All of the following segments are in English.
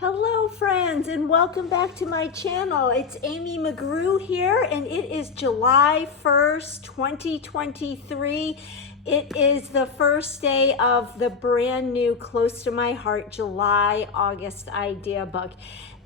Hello friends, and welcome back to my channel. It's Amy McGrew here, and it is July 1st, 2023. It is the first day of the brand new Close to My Heart July-August idea book.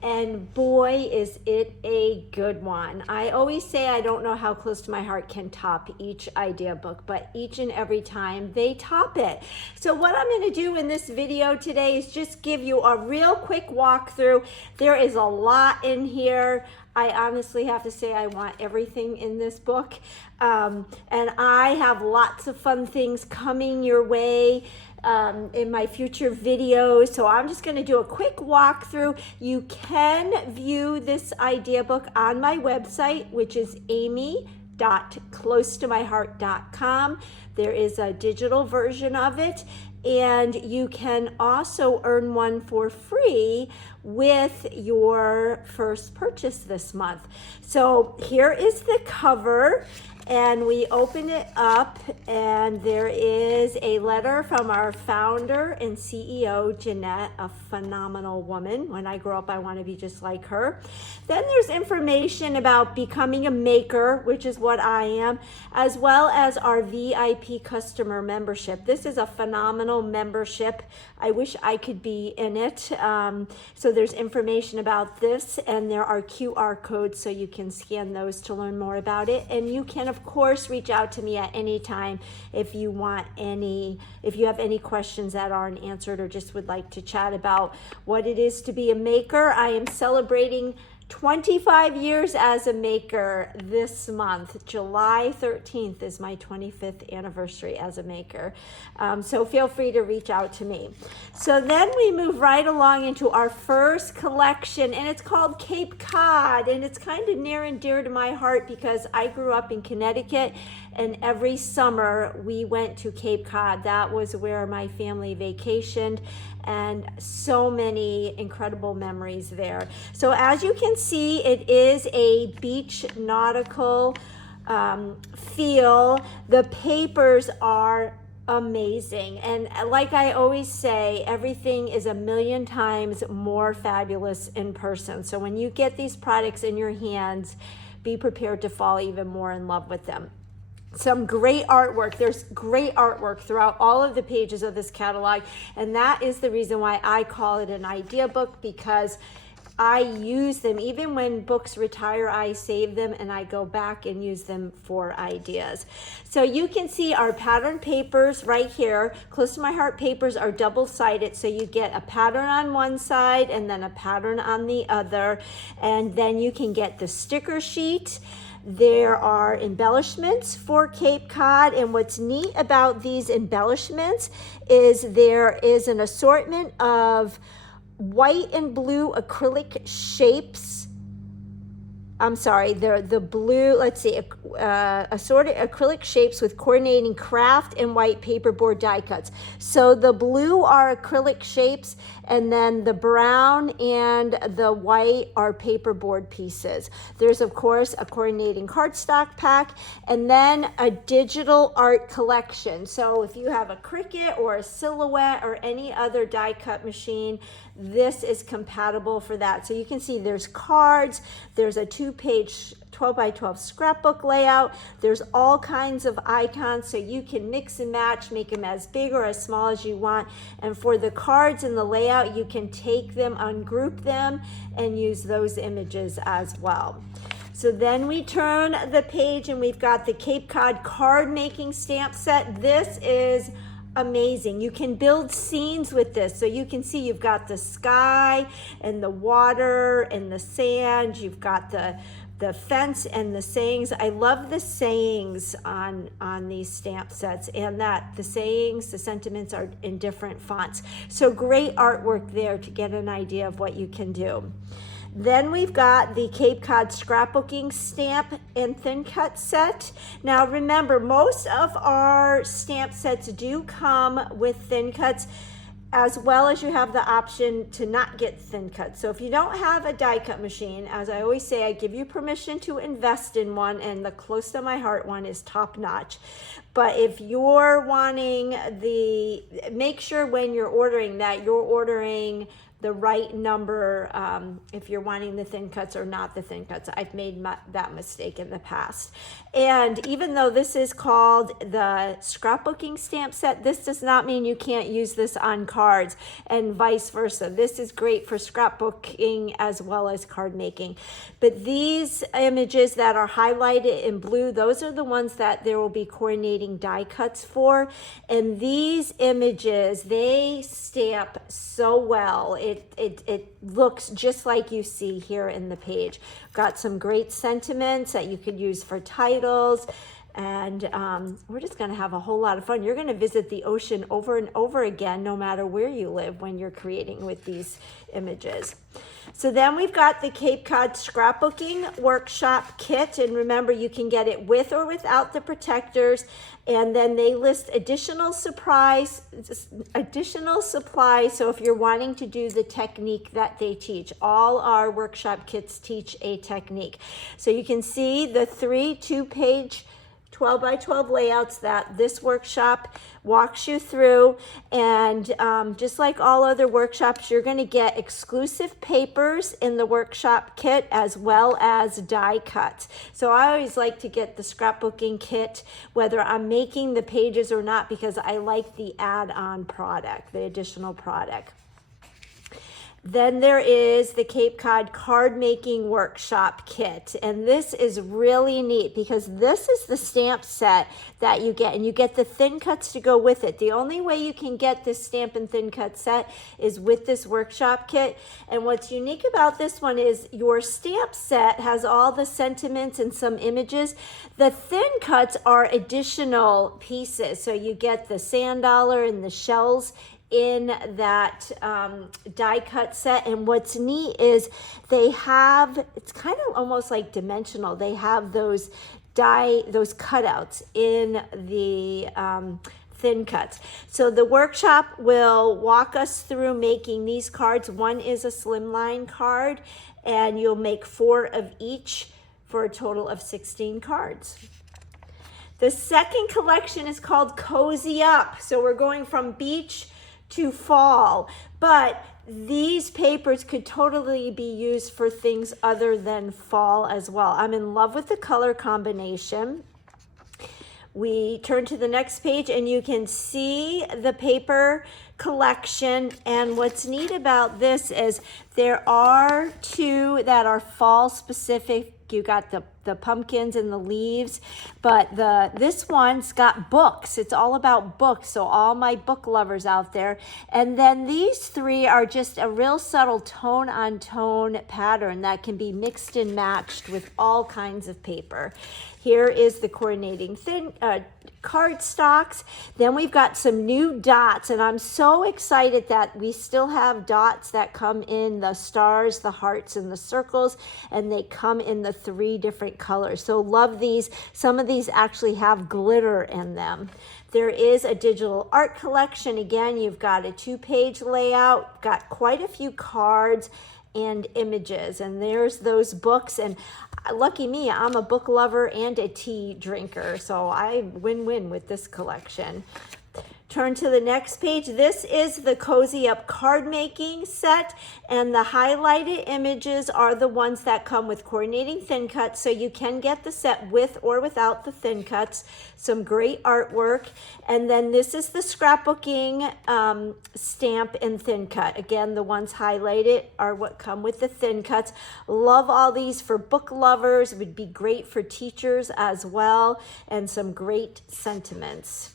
And boy, is it a good one. I always say I don't know how Close to My Heart can top each idea book, but each and every time they top it. So what I'm going to do in this video today is just give you a real quick walkthrough. There is a lot in here. I honestly have to say I want everything in this book. And I have lots of fun things coming your way in my future videos. So I'm just going to do a quick walkthrough. You can view this idea book on my website, which is amy.closetomyheart.com. There is a digital version of it, and you can also earn one for free with your first purchase this month. So here is the cover, and we open it up, and there is a letter from our founder and CEO, Jeanette, a phenomenal woman. When I grow up, I want to be just like her. Then there's information about becoming a maker, which is what I am, as well as our VIP customer membership. This is a phenomenal membership. I wish I could be in it. So there's information about this, and there are QR codes so you can scan those to learn more about it. And you can, of course, reach out to me at any time if you have any questions that aren't answered or just would like to chat about what it is to be a maker. I am celebrating 25 years as a maker this month. July 13th is my 25th anniversary as a maker. So feel free to reach out to me. So then we move right along into our first collection, and it's called Cape Cod, and it's kind of near and dear to my heart because I grew up in Connecticut, and every summer we went to Cape Cod. That was where my family vacationed, and so many incredible memories there. So as you can see, it is a beach nautical feel. The papers are amazing, and like I always say, everything is a million times more fabulous in person. So when you get these products in your hands, be prepared to fall even more in love with them. Some great artwork. There's great artwork throughout all of the pages of this catalog, and that is the reason why I call it an idea book, because I use them. Even when books retire, I save them and I go back and use them for ideas. So you can see our pattern papers right here. Close to My Heart papers are double-sided, so you get a pattern on one side and then a pattern on the other, and then you can get the sticker sheet. There are embellishments for Cape Cod, and what's neat about these embellishments is there is an assortment of white and blue acrylic shapes. I'm sorry, the blue, let's see, assorted acrylic shapes with coordinating craft and white paperboard die cuts. So the blue are acrylic shapes, and then the brown and the white are paperboard pieces. There's, of course, a coordinating cardstock pack, and then a digital art collection. So if you have a Cricut or a Silhouette or any other die cut machine, this is compatible for that. So you can see there's cards, there's a 2-page 12 by 12 scrapbook layout. There's all kinds of icons, so you can mix and match, make them as big or as small as you want. And for the cards and the layout, you can take them, ungroup them, and use those images as well. So then we turn the page, and we've got the Cape Cod card making stamp set. This is amazing. You can build scenes with this. So you can see you've got the sky and the water and the sand. You've got the fence and the sayings. I love the sayings on these stamp sets, and that the sayings, the sentiments are in different fonts. So great artwork there to get an idea of what you can do. Then we've got the Cape Cod scrapbooking stamp and thin cut set. Now remember, most of our stamp sets do come with thin cuts, as well as you have the option to not get thin cuts. So if you don't have a die cut machine, as I always say, I give you permission to invest in one, and the Close to My Heart one is top notch. But if you're wanting make sure when you're ordering that you're ordering the right number, if you're wanting the thin cuts or not the thin cuts. I've made that mistake in the past. And even though this is called the scrapbooking stamp set, this does not mean you can't use this on cards, and vice versa. This is great for scrapbooking as well as card making. But these images that are highlighted in blue, those are the ones that there will be coordinating die cuts for. And these images, they stamp so well. It looks just like you see here in the page. Got some great sentiments that you could use for titles, and we're just going to have a whole lot of fun. You're going to visit the ocean over and over again, no matter where you live, when you're creating with these images. So then we've got the Cape Cod Scrapbooking Workshop Kit, and remember, you can get it with or without the protectors, and then they list additional supplies. So if you're wanting to do the technique that they teach, all our workshop kits teach a technique. So you can see the 3 2-page 12 by 12 layouts that this workshop walks you through. And just like all other workshops, you're going to get exclusive papers in the workshop kit as well as die cuts. So I always like to get the scrapbooking kit, whether I'm making the pages or not, because I like the add-on product, the additional product. Then there is the Cape Cod Card Making Workshop Kit. And this is really neat because this is the stamp set that you get, and you get the thin cuts to go with it. The only way you can get this stamp and thin cut set is with this workshop kit. And what's unique about this one is your stamp set has all the sentiments and some images. The thin cuts are additional pieces. So you get the sand dollar and the shells in that die cut set. And what's neat is they have, it's kind of almost like dimensional. They have those cutouts in the thin cuts. So the workshop will walk us through making these cards. One is a slimline card, and you'll make 4 of each for a total of 16 cards. The second collection is called Cozy Up. So we're going from beach to fall, but these papers could totally be used for things other than fall as well. I'm in love with the color combination. We turn to the next page and you can see the paper collection. And what's neat about this is there are 2 that are fall specific. You got the pumpkins and the leaves, but this one's got books. It's all about books, so all my book lovers out there. And then these 3 are just a real subtle tone on tone pattern that can be mixed and matched with all kinds of paper. Here is the coordinating thin card stocks. Then we've got some new dots, and I'm so excited that we still have dots that come in the stars, the hearts, and the circles, and they come in the 3 different colors. So love these. Some of these actually have glitter in them. There is a digital art collection. Again, you've got a 2-page layout, got quite a few cards and images, and there's those books. And lucky me, I'm a book lover and a tea drinker, so I win-win with this collection. Turn to the next page. This is the Cozy Up card making set, and the highlighted images are the ones that come with coordinating thin cuts, so you can get the set with or without the thin cuts. Some great artwork. And then this is the scrapbooking stamp and thin cut. Again, the ones highlighted are what come with the thin cuts. Love all these for book lovers. It would be great for teachers as well, and some great sentiments.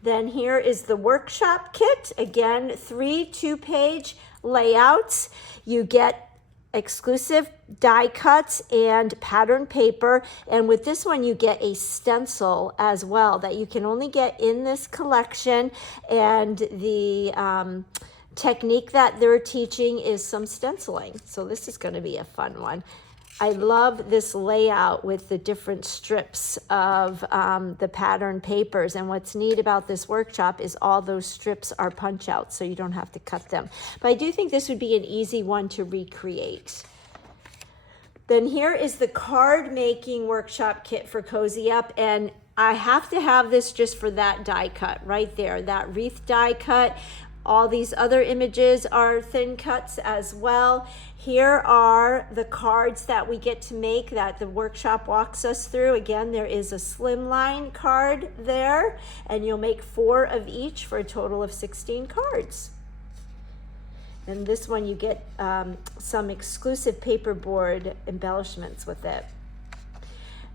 Then here is the workshop kit. Again, 3 2-page layouts. You get exclusive die cuts and pattern paper. And with this one, you get a stencil as well that you can only get in this collection. And the technique that they're teaching is some stenciling. So this is going to be a fun one. I love this layout with the different strips of the pattern papers. And what's neat about this workshop is all those strips are punch outs, so you don't have to cut them. But I do think this would be an easy one to recreate. Then here is the card making workshop kit for Cozy Up. And I have to have this just for that die cut right there, that wreath die cut. All these other images are thin cuts as well. Here are the cards that we get to make that the workshop walks us through. Again, there is a slimline card there, and you'll make 4 of each for a total of 16 cards. And this one you get some exclusive paperboard embellishments with it.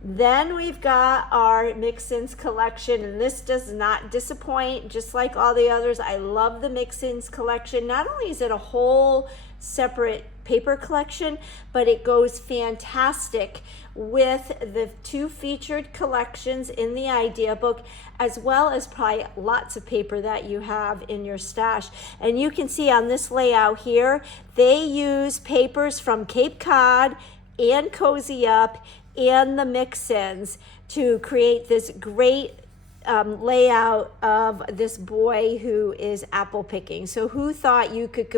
Then we've got our mix-ins collection, and this does not disappoint, just like all the others. I love the mix-ins collection. Not only is it a whole separate paper collection, but it goes fantastic with the 2 featured collections in the idea book, as well as probably lots of paper that you have in your stash. And you can see on this layout here, they use papers from Cape Cod and Cozy Up and the mix-ins to create this great layout of this boy who is apple picking. So who thought you could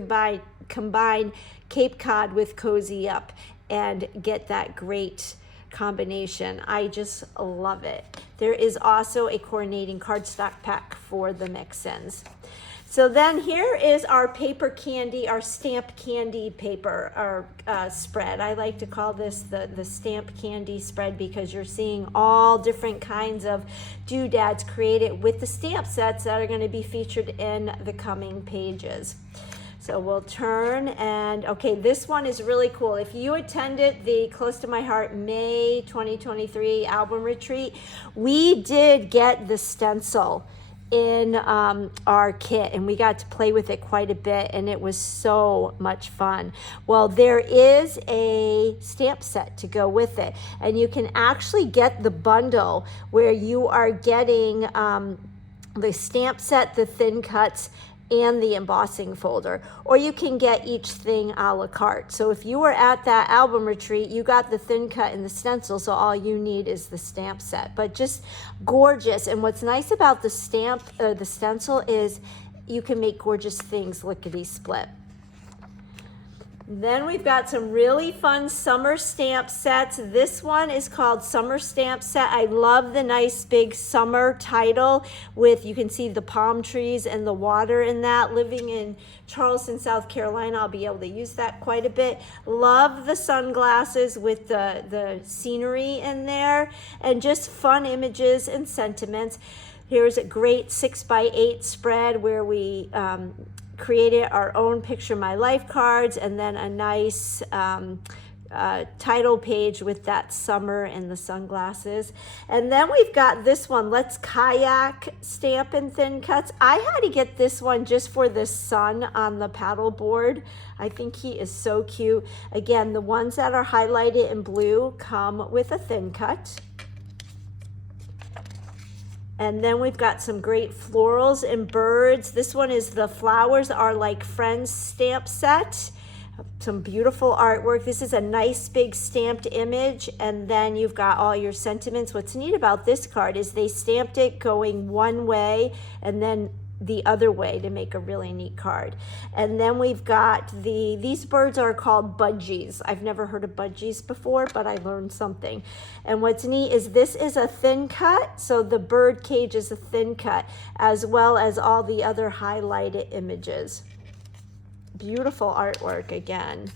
combine Cape Cod with Cozy Up and get that great combination? I just love it. There is also a coordinating cardstock pack for the mix-ins. So then here is our paper candy, our stamp candy paper, our spread. I like to call this the stamp candy spread because you're seeing all different kinds of doodads created with the stamp sets that are going to be featured in the coming pages. So we'll turn, and okay, this one is really cool. If you attended the Close to My Heart May 2023 album retreat, we did get the stencil in our kit, and we got to play with it quite a bit, and it was so much fun. Well, there is a stamp set to go with it, and you can actually get the bundle where you are getting the stamp set, the thin cuts, and the embossing folder, or you can get each thing a la carte. So if you were at that album retreat, you got the thin cut and the stencil, so all you need is the stamp set. But just gorgeous. And what's nice about the the stencil is you can make gorgeous things lickety split. Then we've got some really fun summer stamp sets. This one is called Summer Stamp Set. I love the nice big summer title with, you can see the palm trees and the water in that. Living in Charleston, South Carolina, I'll be able to use that quite a bit. Love the sunglasses with the scenery in there, and just fun images and sentiments. Here's a great 6x8 spread where we created our own Picture My Life cards, and then a nice title page with that summer and the sunglasses. And then we've got this one, Let's Kayak stamp and thin cuts. I had to get this one just for the sun on the paddle board. I think he is so cute. Again, the ones that are highlighted in blue come with a thin cut. And then we've got some great florals and birds. This one is the Flowers Are Like Friends stamp set. Some beautiful artwork. This is a nice big stamped image, and then you've got all your sentiments. What's neat about this card is they stamped it going one way and then the other way to make a really neat card. And then we've got these birds are called budgies. I've never heard of budgies before, but I learned something. And what's neat is this is a thin cut, so the bird cage is a thin cut, as well as all the other highlighted images. Beautiful artwork again.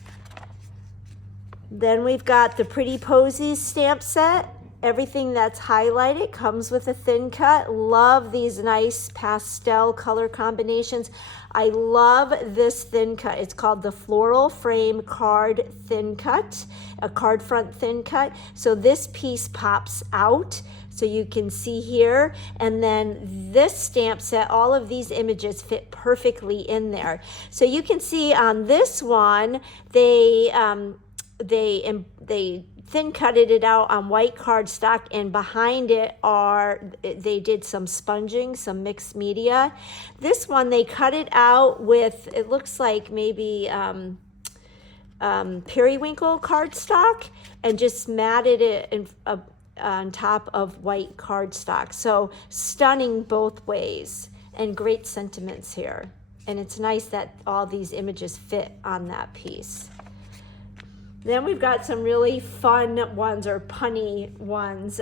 Then we've got the Pretty Posies stamp set. Everything that's highlighted comes with a thin cut. Love these nice pastel color combinations. I love this thin cut. It's called the Floral Frame Card Thin Cut, a card front thin cut. So this piece pops out, so you can see here. And then this stamp set, all of these images fit perfectly in there. So you can see on this one, they thin cutted it out on white cardstock, and behind it they did some sponging, some mixed media. This one they cut it out with, it looks like maybe periwinkle cardstock, and just matted it on top of white cardstock. So stunning both ways, and great sentiments here. And it's nice that all these images fit on that piece. Then we've got some really fun ones, or punny ones.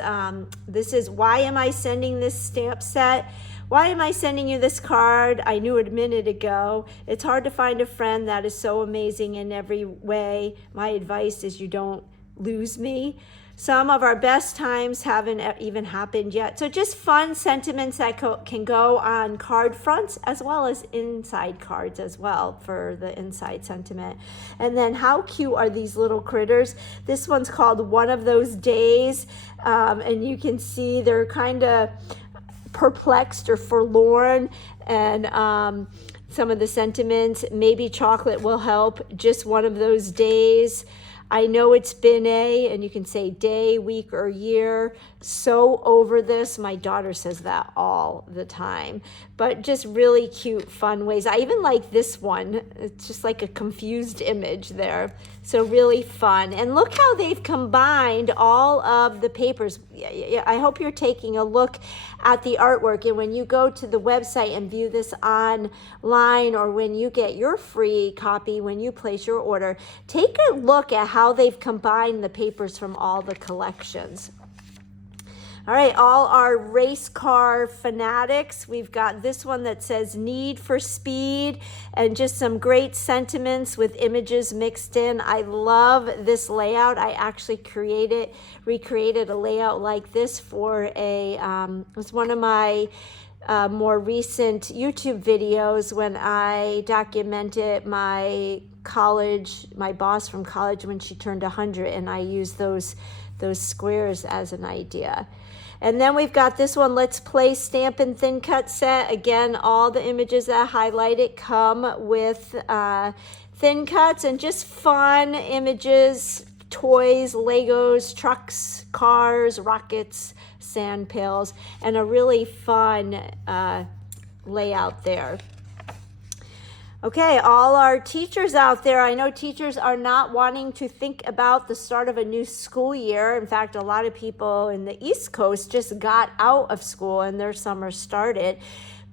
This is, why am I sending this stamp set? Why am I sending you this card? I knew it a minute ago. It's hard to find a friend that is so amazing in every way. My advice is you don't lose me. Some of our best times haven't even happened yet. So just fun sentiments that can go on card fronts as well as inside cards as well for the inside sentiment. And then how cute are these little critters? This one's called One of Those Days. And you can see they're kind of perplexed or forlorn. And some of the sentiments, maybe chocolate will help, just one of those days. I know it's been and you can say day, week, or year, so over this. My daughter says that all the time, but just really cute, fun ways. I even like this one. It's just like a confused image there. So really fun. And look how they've combined all of the papers. I hope you're taking a look at the artwork. And when you go to the website and view this online, or when you get your free copy, when you place your order, take a look at how they've combined the papers from all the collections. All right, all our race car fanatics, we've got this one that says Need for Speed, and just some great sentiments with images mixed in. I love this layout. I actually recreated a layout like this for it was one of my more recent YouTube videos when I documented my boss from college when she turned 100, and I used those squares as an idea. And then we've got this one, Let's Play Stampin' Thin Cut Set. Again, all the images that I highlighted come with thin cuts and just fun images, toys, Legos, trucks, cars, rockets, sand pails, and a really fun layout there. Okay, all our teachers out there, I know teachers are not wanting to think about the start of a new school year. In fact, a lot of people in the East Coast just got out of school and their summer started.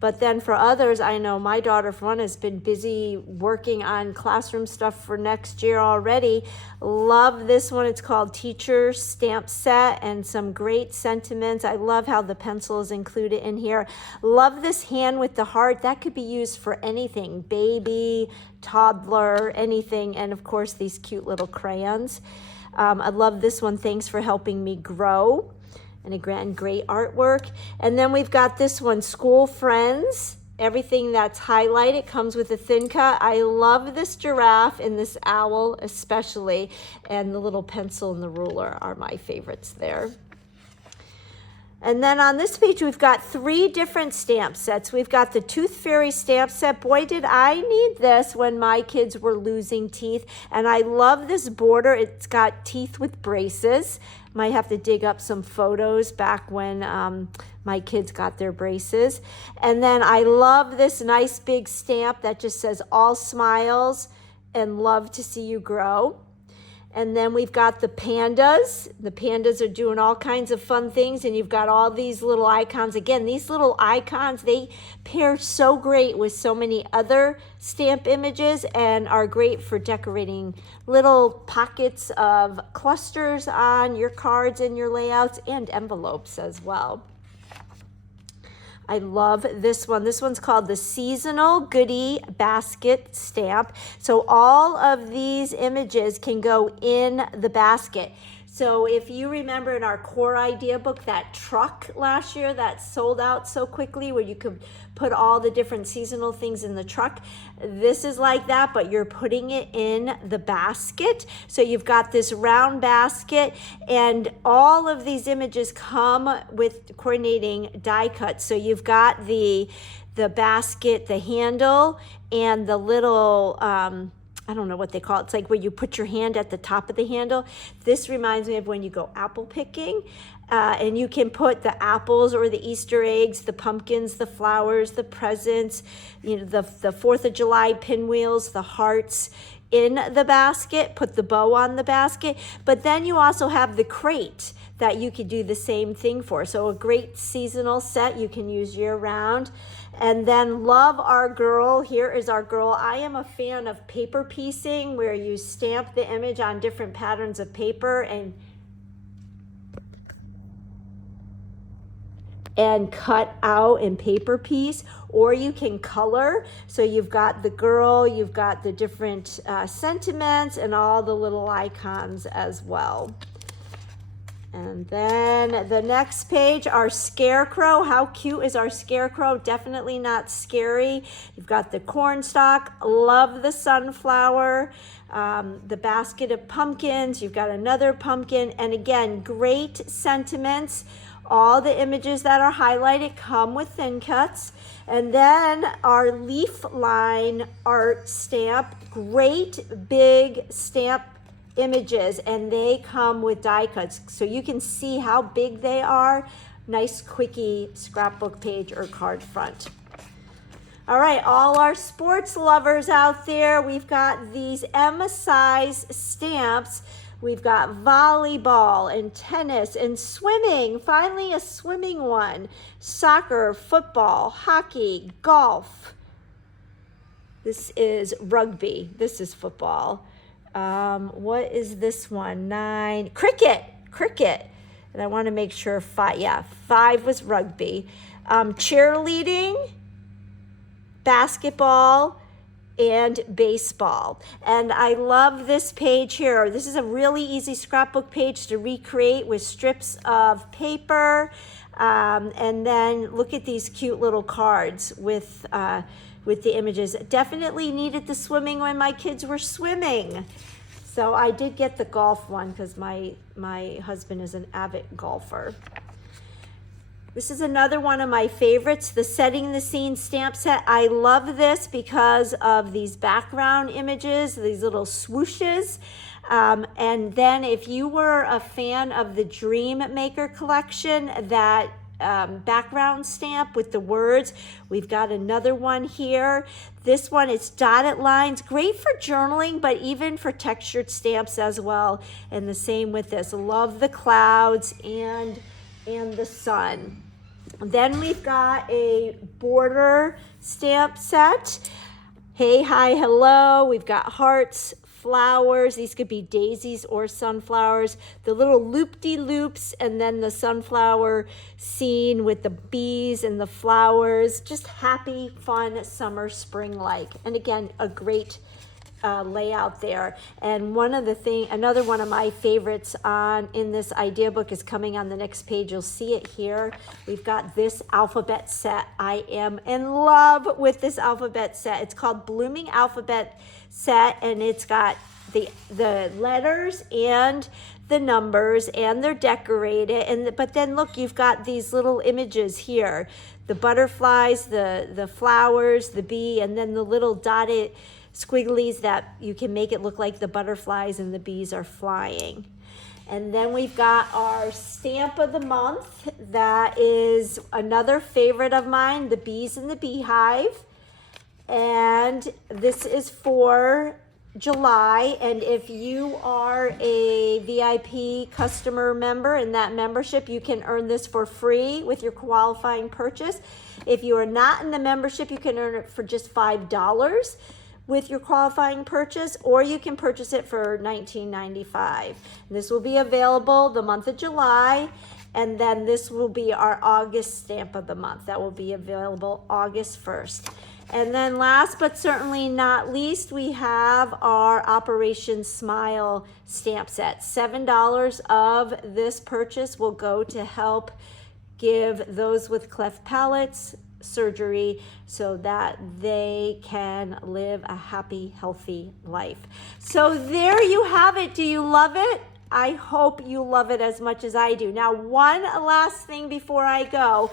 But then for others, I know my daughter, for one, has been busy working on classroom stuff for next year already. Love this one. It's called Teacher Stamp Set, and some great sentiments. I love how the pencil is included in here. Love this hand with the heart. That could be used for anything, baby, toddler, anything. And of course, these cute little crayons. I love this one. Thanks for helping me grow. And again, great artwork. And then we've got this one, School Friends. Everything that's highlighted comes with a thin cut. I love this giraffe and this owl especially. And the little pencil and the ruler are my favorites there. And then on this page, we've got 3 different stamp sets. We've got the Tooth Fairy stamp set. Boy, did I need this when my kids were losing teeth. And I love this border. It's got teeth with braces. Might have to dig up some photos back when my kids got their braces. And then I love this nice big stamp that just says all smiles and love to see you grow. And then we've got the pandas. The pandas are doing all kinds of fun things, and you've got all these little icons. Again, these little icons, they pair so great with so many other stamp images and are great for decorating little pockets of clusters on your cards and your layouts, and envelopes as well. I love this one. This one's called the Seasonal Goodie Basket Stamp. So all of these images can go in the basket. So if you remember in our core idea book, that truck last year that sold out so quickly, where you could put all the different seasonal things in the truck, this is like that, but you're putting it in the basket. So you've got this round basket, and all of these images come with coordinating die cuts. So you've got the basket, the handle, and the little I don't know what they call it. It's like where you put your hand at the top of the handle. This reminds me of when you go apple picking, and you can put the apples or the Easter eggs, the pumpkins, the flowers, the presents, you know, the 4th of July pinwheels, the hearts in the basket, put the bow on the basket. But then you also have the crate that you could do the same thing for. So a great seasonal set you can use year round. And then love our girl. Here is our girl. I am a fan of paper piecing, where you stamp the image on different patterns of paper and cut out and paper piece, or you can color. So you've got the girl, you've got the different sentiments and all the little icons as well. And then the next page, our scarecrow. How cute is our scarecrow? Definitely not scary. You've got the cornstalk, love the sunflower, the basket of pumpkins, you've got another pumpkin, and again, great sentiments. All the images that are highlighted come with thin cuts. And then our leaf line art stamp, great big stamp images, and they come with die cuts, so you can see how big they are. Nice quickie scrapbook page or card front. All right, all our sports lovers out there, we've got these M size stamps. We've got volleyball and tennis and swimming. Finally, a swimming one. Soccer, football, hockey, golf. This is rugby. This is football. What is this one? 9, cricket. And I want to make sure 5 was rugby. Cheerleading, basketball, and baseball. And I love this page here. This is a really easy scrapbook page to recreate with strips of paper. And then look at these cute little cards with the images. Definitely needed the swimming when my kids were swimming. So I did get the golf one because my husband is an avid golfer. This is another one of my favorites, the Setting the Scene stamp set. I love this because of these background images, these little swooshes. And then if you were a fan of the Dream Maker collection, that background stamp with the words, we've got another one here. This one is dotted lines, great for journaling, but even for textured stamps as well. And the same with this. Love the clouds and the sun. Then we've got a border stamp set. Hey, hi, hello. We've got hearts, flowers. These could be daisies or sunflowers. The little loop-de-loops, and then the sunflower scene with the bees and the flowers. Just happy, fun, summer, spring-like. And again, a great layout there. And another one of my favorites in this idea book is coming on the next page. You'll see it here. We've got this alphabet set. I am in love with this alphabet set. It's called Blooming Alphabet Set, and it's got the letters and the numbers, and they're decorated. But then look, you've got these little images here: the butterflies, the flowers, the bee, and then the little dotted squigglies that you can make it look like the butterflies and the bees are flying. And then we've got our stamp of the month. That is another favorite of mine, the bees in the beehive. And this is for July. And if you are a VIP customer member in that membership, you can earn this for free with your qualifying purchase. If you are not in the membership, you can earn it for just $5 with your qualifying purchase, or you can purchase it for $19.95. This will be available the month of July, and then this will be our August stamp of the month. That will be available August 1st. And then last but certainly not least, we have our Operation Smile stamp set. $7 of this purchase will go to help give those with cleft palates surgery so that they can live a happy, healthy life. So there you have it. Do you love it? I hope you love it as much as I do. Now, one last thing before I go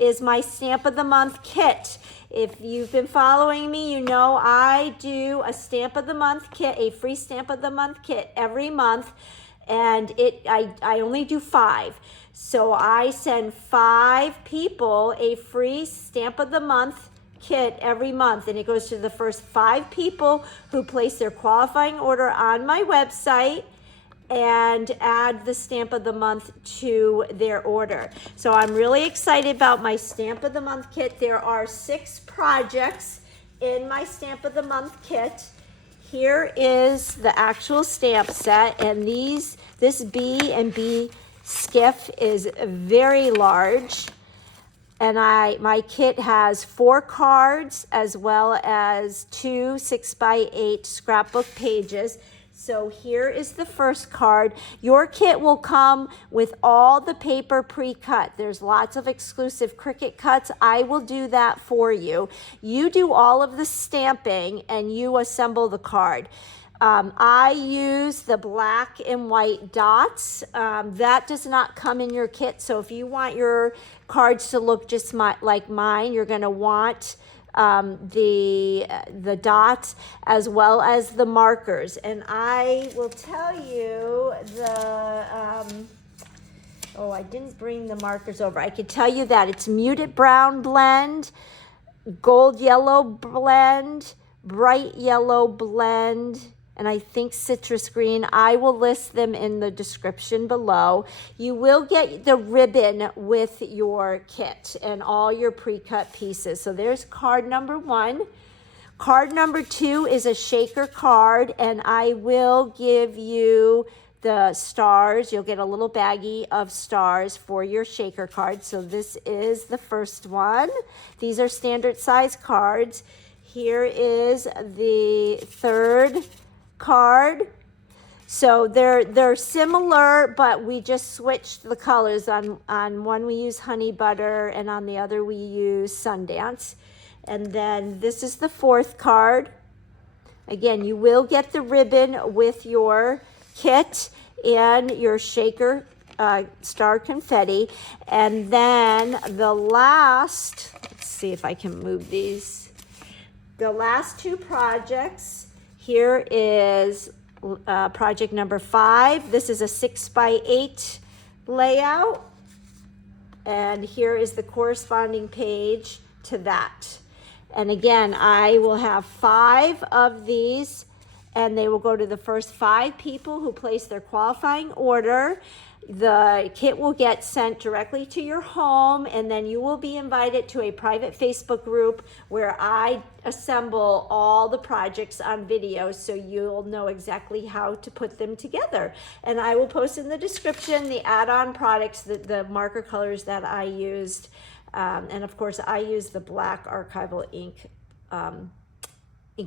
is my Stamp of the Month kit. If you've been following me, you know I do a Stamp of the Month kit, a free Stamp of the Month kit every month, and I only do 5. So I send 5 people a free Stamp of the Month kit every month, and it goes to the first 5 people who place their qualifying order on my website. and add the stamp of the month to their order. So I'm really excited about my stamp of the month kit. There are 6 projects in my stamp of the month kit. Here is the actual stamp set, and this B and B skiff is very large. And my kit has 4 cards as well as 2 6x8 scrapbook pages. So here is the first card. Your kit will come with all the paper pre-cut. There's lots of exclusive Cricut cuts. I will do that for you. You do all of the stamping and you assemble the card. I use the black and white dots. That does not come in your kit. So if you want your cards to look just like mine, you're going to want the dots as well as the markers. And I will tell you oh, I didn't bring the markers over. I could tell you that it's muted brown blend, gold yellow blend, bright yellow blend, and I think citrus green. I will list them in the description below. You will get the ribbon with your kit and all your pre-cut pieces. So there's card number 1. Card number 2 is a shaker card, and I will give you the stars. You'll get a little baggie of stars for your shaker card. So this is the first one. These are standard size cards. Here is the third card. So they're similar, but we just switched the colors. On one we use honey butter and on the other we use Sundance. And then this is the 4th card. Again, you will get the ribbon with your kit and your shaker star confetti. And then the last, let's see if I can move these. The last 2 projects. Here is project number 5. This is a 6x8 layout. And here is the corresponding page to that. And again, I will have 5 of these, and they will go to the first 5 people who place their qualifying order. The kit will get sent directly to your home, and then you will be invited to a private Facebook group where I assemble all the projects on video, so you'll know exactly how to put them together. And I will post in the description the add-on products, the marker colors that I used. And of course, I use the black Archival ink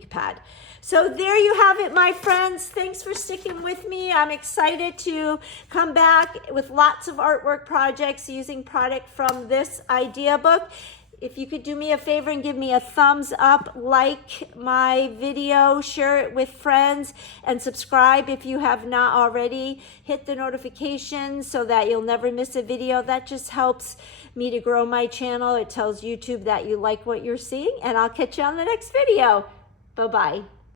pad. So there you have it, my friends. Thanks for sticking with me. I'm excited to come back with lots of artwork projects using product from this idea book. If you could do me a favor and give me a thumbs up, like my video, share it with friends, and subscribe if you have not already. Hit the notifications so that you'll never miss a video. That just helps me to grow my channel. It tells YouTube that you like what you're seeing, and I'll catch you on the next video. Bye-bye.